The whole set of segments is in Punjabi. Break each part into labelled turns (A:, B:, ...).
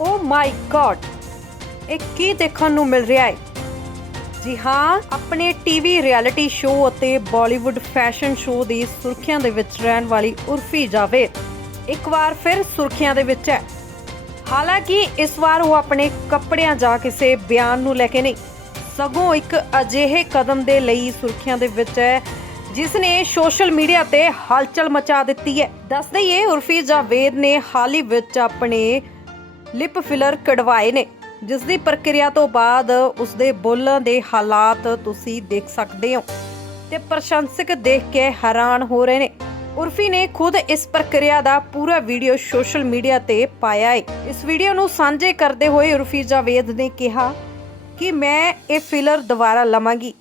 A: ਓ ਮਾਈ ਗॉड ਇਹ ਕੀ ਦੇਖਣ ਨੂੰ ਮਿਲ ਰਿਹਾ ਹੈ? ਜੀ ਹਾਂ, ਆਪਣੇ ਟੀਵੀ ਰਿਐਲਿਟੀ ਸ਼ੋਅ ਅਤੇ ਬਾਲੀਵੁੱਡ ਫੈਸ਼ਨ ਸ਼ੋਅ ਦੀ ਸੁਰਖੀਆਂ ਦੇ ਵਿੱਚ ਰਹਿਣ ਵਾਲੀ ਉਰਫੀ ਜਾਵੇਦ ਇੱਕ ਵਾਰ ਫਿਰ ਸੁਰਖੀਆਂ ਦੇ ਵਿੱਚ ਹੈ। ਹਾਲਾਂਕਿ ਇਸ ਵਾਰ ਉਹ ਆਪਣੇ ਕੱਪੜਿਆਂ ਜਾਂ ਕਿਸੇ ਬਿਆਨ ਨੂੰ ਲੈ ਕੇ ਨਹੀਂ, ਸਗੋਂ ਇੱਕ ਅਜਿਹੇ ਕਦਮ ਦੇ ਲਈ ਸੁਰਖੀਆਂ ਦੇ ਵਿੱਚ ਹੈ ਜਿਸ ਨੇ ਸੋਸ਼ਲ ਮੀਡੀਆ ਤੇ ਹਲਚਲ ਮਚਾ ਦਿੱਤੀ ਹੈ। ਦੱਸ ਦਈਏ ਉਰਫੀ ਜਾਵੇਦ ਨੇ ਹਾਲ ਹੀ ਵਿੱਚ ਆਪਣੇ ਲਿਪ ਫਿਲਰ ਕਢਵਾਏ ਨੇ ਜਿਸ ਦੀ ਪ੍ਰਕਿਰਿਆ ਤੋਂ ਬਾਅਦ ਉਸ ਦੇ ਬੋਲਣ ਦੇ ਹਾਲਾਤ ਤੁਸੀਂ ਦੇਖ ਸਕਦੇ ਹੋ। ਤੇ ਪ੍ਰਸ਼ੰਸਕ ਦੇਖ ਕੇ ਹੈਰਾਨ ਹੋ ਰਹੇ ਨੇ। ਉਰਫੀ ਨੇ ਖੁਦ ਇਸ ਪ੍ਰਕਿਰਿਆ ਦਾ ਪੂਰਾ ਵੀਡੀਓ ਸੋਸ਼ਲ ਮੀਡੀਆ ਤੇ ਪਾਇਆ ਹੈ ਇਸ ਵੀਡੀਓ ਨੂੰ ਸਾਂਝੇ ਕਰਦੇ ਹੋਏ ਉਰਫੀ ਜਾਵੇਦ ਨੇ ਕਿਹਾ ਕਿ ਮੈਂ ਇਹ ਫਿਲਰ ਦੁਬਾਰਾ ਲਵਾਂਗੀ,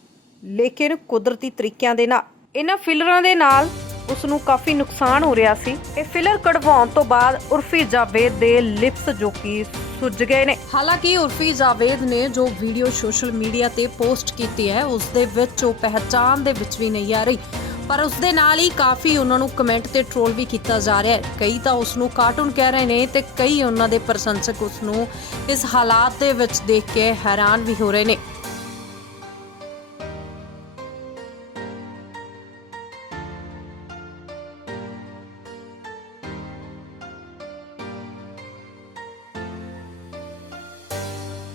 A: ਲੇਕਿਨ ਕੁਦਰਤੀ ਤਰੀਕਿਆਂ ਦੇ ਨਾਲ। ਇਹਨਾਂ ਫਿਲਰਾਂ ਦੇ ਨਾਲ ਉਸ ਨੂੰ ਕਾਫੀ ਨੁਕਸਾਨ ਹੋ ਰਿਹਾ ਸੀ ਇਹ ਫਿਲਰ ਕਢਵਾਉਣ ਤੋਂ ਬਾਅਦ ਉਰਫੀ ਜਾਵੇਦ ਦੇ ਲਿਪਸ ਜੋ ਕਿ ਸੁੱਜ ਗਏ ਨੇ। ਹਾਲਾਂਕਿ ਉਰਫੀ ਜਾਵੇਦ ਨੇ ਜੋ ਵੀਡੀਓ ਸੋਸ਼ਲ ਮੀਡੀਆ ਤੇ ਪੋਸਟ ਕੀਤੀ ਹੈ, ਉਸ ਦੇ ਵਿੱਚ ਉਹ ਪਹਿਚਾਨ ਦੇ ਵਿੱਚ ਵੀ ਨਹੀਂ ਆ ਰਹੀ। ਪਰ ਉਸ ਦੇ ਨਾਲ ਹੀ ਕਾਫੀ ਉਹਨਾਂ ਨੂੰ ਕਮੈਂਟ ਤੇ ਟ੍ਰੋਲ ਵੀ ਕੀਤਾ ਜਾ ਰਿਹਾ ਹੈ। ਕਈ ਤਾਂ ਉਸ ਨੂੰ ਕਾਰਟੂਨ ਕਹਿ ਰਹੇ ਨੇ ਤੇ ਕਈ ਉਹਨਾਂ ਦੇ ਪ੍ਰਸ਼ੰਸਕ ਉਸ ਨੂੰ ਇਸ ਹਾਲਾਤ ਦੇ ਵਿੱਚ ਦੇਖ ਕੇ ਹੈਰਾਨ ਵੀ ਹੋ ਰਹੇ ਨੇ।